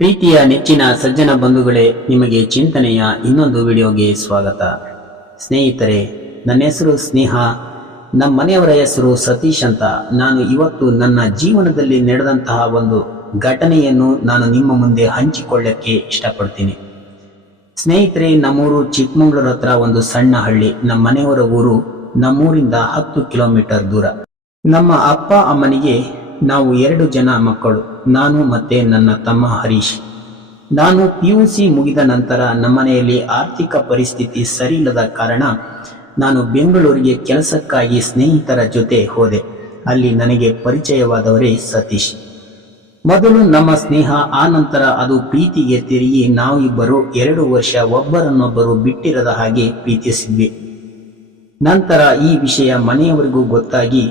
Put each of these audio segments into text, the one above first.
ಪ್ರೀತಿಯ ನೆಚ್ಚಿನ ಸಜ್ಜನ ಬಂಧುಗಳೇ, ನಿಮಗೆ ಚಿಂತನೆಯ ಇನ್ನೊಂದು ವಿಡಿಯೋಗೆ ಸ್ವಾಗತ. ಸ್ನೇಹಿತರೆ, ನನ್ನ ಹೆಸರು ಸ್ನೇಹ, ನಮ್ಮ ಮನೆಯವರ ಹೆಸರು ಸತೀಶ್ ಅಂತ. ನಾನು ಇವತ್ತು ನನ್ನ ಜೀವನದಲ್ಲಿ ನಡೆದಂತಹ ಒಂದು ಘಟನೆಯನ್ನು ನಾನು ನಿಮ್ಮ ಮುಂದೆ ಹಂಚಿಕೊಳ್ಳಕ್ಕೆ ಇಷ್ಟಪಡ್ತೀನಿ. ಸ್ನೇಹಿತರೆ, ನಮ್ಮೂರು ಚಿಕ್ಕಮಗಳೂರು ಹತ್ರ ಒಂದು ಸಣ್ಣ ಹಳ್ಳಿ. ನಮ್ಮ ಮನೆಯವರ ಊರು ನಮ್ಮೂರಿಂದ 10 ಕಿಲೋಮೀಟರ್ ದೂರ. ನಮ್ಮ ಅಪ್ಪ ಅಮ್ಮನಿಗೆ ನಾವು 2 ಜನ ಮಕ್ಕಳು, ನಾನು ಮತ್ತೆ ನನ್ನ ತಮ್ಮ ಹರೀಶ್. ನಾನು PUC ಮುಗಿದ ನಂತರ ನಮ್ಮನೆಯಲ್ಲಿ ಆರ್ಥಿಕ ಪರಿಸ್ಥಿತಿ ಸರಿಯಿಲ್ಲದ ಕಾರಣ ನಾನು ಬೆಂಗಳೂರಿಗೆ ಕೆಲಸಕ್ಕಾಗಿ ಸ್ನೇಹಿತರ ಜೊತೆ ಹೋದೆ. ಅಲ್ಲಿ ನನಗೆ ಪರಿಚಯವಾದವರೇ ಸತೀಶ್. ಮೊದಲು ನಮ್ಮ ಸ್ನೇಹ, ಆ ನಂತರ ಅದು ಪ್ರೀತಿಗೆ ತಿರುಗಿ ನಾವಿಬ್ಬರು 2 ವರ್ಷ ಒಬ್ಬರನ್ನೊಬ್ಬರು ಬಿಟ್ಟಿರದ ಹಾಗೆ ಪ್ರೀತಿಸಿದ್ವಿ. ನಂತರ ಈ ವಿಷಯ ಮನೆಯವರಿಗೂ ಗೊತ್ತಾಗಿ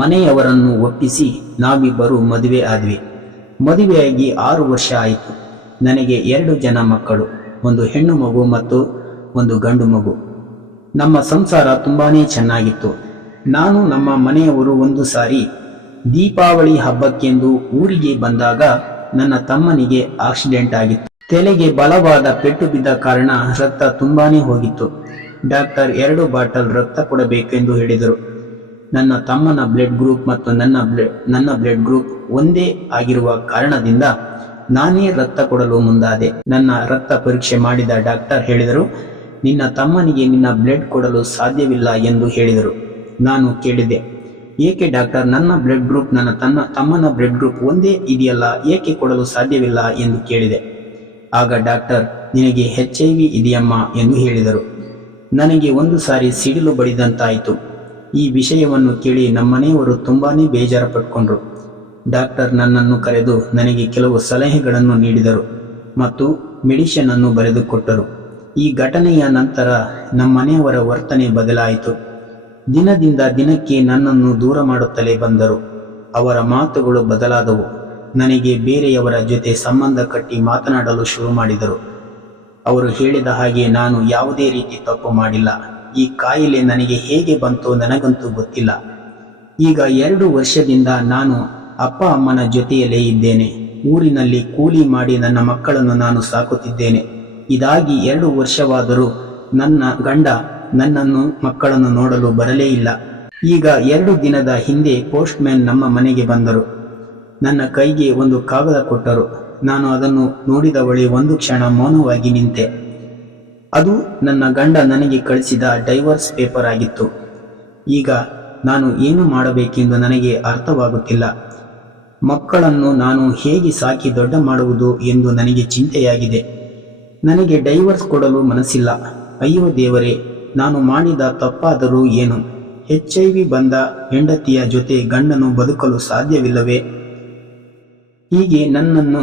ಮನೆಯವರನ್ನು ಒಪ್ಪಿಸಿ ನಾವಿಬ್ಬರು ಮದುವೆ ಆದ್ವಿ. ಮದುವೆಯಾಗಿ 6 ವರ್ಷ ಆಯಿತು. ನನಗೆ 2 ಜನ ಮಕ್ಕಳು, ಒಂದು ಹೆಣ್ಣು ಮಗು ಮತ್ತು ಒಂದು ಗಂಡು ಮಗು. ನಮ್ಮ ಸಂಸಾರ ತುಂಬಾನೇ ಚೆನ್ನಾಗಿತ್ತು. ನಾನು ನಮ್ಮ ಮನೆಯವರು ಒಂದು ಸಾರಿ ದೀಪಾವಳಿ ಹಬ್ಬಕ್ಕೆಂದು ಊರಿಗೆ ಬಂದಾಗ ನನ್ನ ತಮ್ಮನಿಗೆ ಆಕ್ಸಿಡೆಂಟ್ ಆಗಿತ್ತು. ತಲೆಗೆ ಬಲವಾದ ಪೆಟ್ಟು ಬಿದ್ದ ಕಾರಣ ರಕ್ತ ತುಂಬಾನೇ ಹೋಗಿತ್ತು. ಡಾಕ್ಟರ್ 2 ಬಾಟಲ್ ರಕ್ತ ಕೊಡಬೇಕೆಂದು ಹೇಳಿದರು. ನನ್ನ ತಮ್ಮನ ಬ್ಲಡ್ ಗ್ರೂಪ್ ಮತ್ತು ನನ್ನ ಬ್ಲಡ್ ಗ್ರೂಪ್ ಒಂದೇ ಆಗಿರುವ ಕಾರಣದಿಂದ ನಾನೇ ರಕ್ತ ಕೊಡಲು ಮುಂದಾದೆ. ನನ್ನ ರಕ್ತ ಪರೀಕ್ಷೆ ಮಾಡಿದ ಡಾಕ್ಟರ್ ಹೇಳಿದರು, ನಿನ್ನ ತಮ್ಮನಿಗೆ ನಿನ್ನ ಬ್ಲಡ್ ಕೊಡಲು ಸಾಧ್ಯವಿಲ್ಲ ಎಂದು ಹೇಳಿದರು. ನಾನು ಕೇಳಿದೆ, ಏಕೆ ಡಾಕ್ಟರ್? ನನ್ನ ಬ್ಲಡ್ ಗ್ರೂಪ್ ನನ್ನ ತಮ್ಮನ ಬ್ಲಡ್ ಗ್ರೂಪ್ ಒಂದೇ ಇದೆಯಲ್ಲ, ಏಕೆ ಕೊಡಲು ಸಾಧ್ಯವಿಲ್ಲ ಎಂದು ಕೇಳಿದೆ. ಆಗ ಡಾಕ್ಟರ್, ನಿನಗೆ HIV ಇದೆಯಮ್ಮ ಎಂದು ಹೇಳಿದರು. ನನಗೆ ಒಂದು ಸಾರಿ ಸಿಡಿಲು ಬಡಿದಂತಾಯಿತು. ಈ ವಿಷಯವನ್ನು ಕೇಳಿ ನಮ್ಮನೆಯವರು ತುಂಬಾನೇ ಬೇಜಾರು ಪಟ್ಕೊಂಡ್ರು. ಡಾಕ್ಟರ್ ನನ್ನನ್ನು ಕರೆದು ನನಗೆ ಕೆಲವು ಸಲಹೆಗಳನ್ನು ನೀಡಿದರು ಮತ್ತು ಮೆಡಿಸಿನ್ ಅನ್ನು ಬರೆದುಕೊಟ್ಟರು. ಈ ಘಟನೆಯ ನಂತರ ನಮ್ಮನೆಯವರ ವರ್ತನೆ ಬದಲಾಯಿತು. ದಿನದಿಂದ ದಿನಕ್ಕೆ ನನ್ನನ್ನು ದೂರ ಮಾಡುತ್ತಲೇ ಬಂದರು. ಅವರ ಮಾತುಗಳು ಬದಲಾದವು. ನನಗೆ ಬೇರೆಯವರ ಜೊತೆ ಸಂಬಂಧ ಕಟ್ಟಿ ಮಾತನಾಡಲು ಶುರು ಮಾಡಿದರು. ಅವರು ಹೇಳಿದ ಹಾಗೆ ನಾನು ಯಾವುದೇ ರೀತಿ ತಪ್ಪು ಮಾಡಿಲ್ಲ. ಈ ಕಾಯಿಲೆ ನನಗೆ ಹೇಗೆ ಬಂತೋ ನನಗಂತೂ ಗೊತ್ತಿಲ್ಲ. ಈಗ 2 ವರ್ಷದಿಂದ ನಾನು ಅಪ್ಪ ಅಮ್ಮನ ಜೊತೆಯಲ್ಲೇ ಇದ್ದೇನೆ. ಊರಿನಲ್ಲಿ ಕೂಲಿ ಮಾಡಿ ನನ್ನ ಮಕ್ಕಳನ್ನು ನಾನು ಸಾಕುತ್ತಿದ್ದೇನೆ. ಇದಾಗಿ 2 ವರ್ಷವಾದರೂ ನನ್ನ ಗಂಡ ನನ್ನನ್ನು ಮಕ್ಕಳನ್ನು ನೋಡಲು ಬರಲೇ ಇಲ್ಲ. ಈಗ 2 ದಿನದ ಹಿಂದೆ ಪೋಸ್ಟ್ ಮ್ಯಾನ್ ನಮ್ಮ ಮನೆಗೆ ಬಂದರು. ನನ್ನ ಕೈಗೆ ಒಂದು ಕಾಗದ ಕೊಟ್ಟರು. ನಾನು ಅದನ್ನು ನೋಡಿದವಳೆ ಒಂದು ಕ್ಷಣ ಮೌನವಾಗಿ ನಿಂತೆ. ಅದು ನನ್ನ ಗಂಡ ನನಗೆ ಕಳಿಸಿದ ಡೈವರ್ಸ್ ಪೇಪರ್ ಆಗಿತ್ತು. ಈಗ ನಾನು ಏನು ಮಾಡಬೇಕೆಂದು ನನಗೆ ಅರ್ಥವಾಗುತ್ತಿಲ್ಲ. ಮಕ್ಕಳನ್ನು ನಾನು ಹೇಗೆ ಸಾಕಿ ದೊಡ್ಡ ಮಾಡುವುದು ಎಂದು ನನಗೆ ಚಿಂತೆಯಾಗಿದೆ. ನನಗೆ ಡೈವರ್ಸ್ ಕೊಡಲು ಮನಸ್ಸಿಲ್ಲ. ಅಯ್ಯೋ ದೇವರೇ, ನಾನು ಮಾಡಿದ ತಪ್ಪಾದರೂ ಏನು? HIV ಬಂದ ಹೆಂಡತಿಯ ಜೊತೆ ಗಂಡನು ಬದುಕಲು ಸಾಧ್ಯವಿಲ್ಲವೇ? ಹೀಗೆ ನನ್ನನ್ನು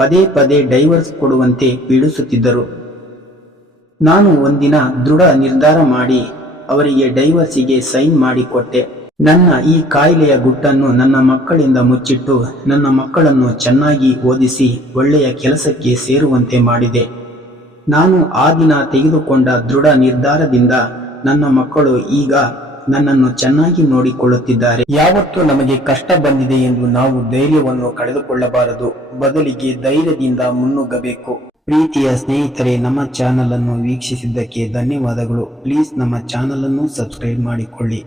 ಪದೇ ಪದೇ ಡೈವರ್ಸ್ ಕೊಡುವಂತೆ ಪೀಡಿಸುತ್ತಿದ್ದರು. ನಾನು ಒಂದಿನ ದೃಢ ನಿರ್ಧಾರ ಮಾಡಿ ಅವರಿಗೆ ಡೈವರ್ಸಿಗೆ ಸೈನ್ ಮಾಡಿಕೊಟ್ಟೆ. ನನ್ನ ಈ ಕಾಯಿಲೆಯ ಗುಟ್ಟನ್ನು ನನ್ನ ಮಕ್ಕಳಿಂದ ಮುಚ್ಚಿಟ್ಟು ನನ್ನ ಮಕ್ಕಳನ್ನು ಚೆನ್ನಾಗಿ ಓದಿಸಿ ಒಳ್ಳೆಯ ಕೆಲಸಕ್ಕೆ ಸೇರುವಂತೆ ಮಾಡಿದೆ. ನಾನು ಆ ದಿನ ತೆಗೆದುಕೊಂಡ ದೃಢ ನಿರ್ಧಾರದಿಂದ ನನ್ನ ಮಕ್ಕಳು ಈಗ ನನ್ನನ್ನು ಚೆನ್ನಾಗಿ ನೋಡಿಕೊಳ್ಳುತ್ತಿದ್ದಾರೆ. ಯಾವತ್ತೂ ನಮಗೆ ಕಷ್ಟ ಬಂದಿದೆ ಎಂದು ನಾವು ಧೈರ್ಯವನ್ನು ಕಳೆದುಕೊಳ್ಳಬಾರದು, ಬದಲಿಗೆ ಧೈರ್ಯದಿಂದ ಮುನ್ನುಗ್ಗಬೇಕು. ಪ್ರೀತಿಯ ಸ್ನೇಹಿತರೆ, ನಮ್ಮ ಚಾನಲ್ ಅನ್ನು ವೀಕ್ಷಿಸಿದ್ದಕ್ಕೆ ಧನ್ಯವಾದಗಳು. ಪ್ಲೀಸ್ ನಮ್ಮ ಚಾನಲ್ ಅನ್ನು ಸಬ್ಸ್ಕ್ರೈಬ್ ಮಾಡಿಕೊಳ್ಳಿ.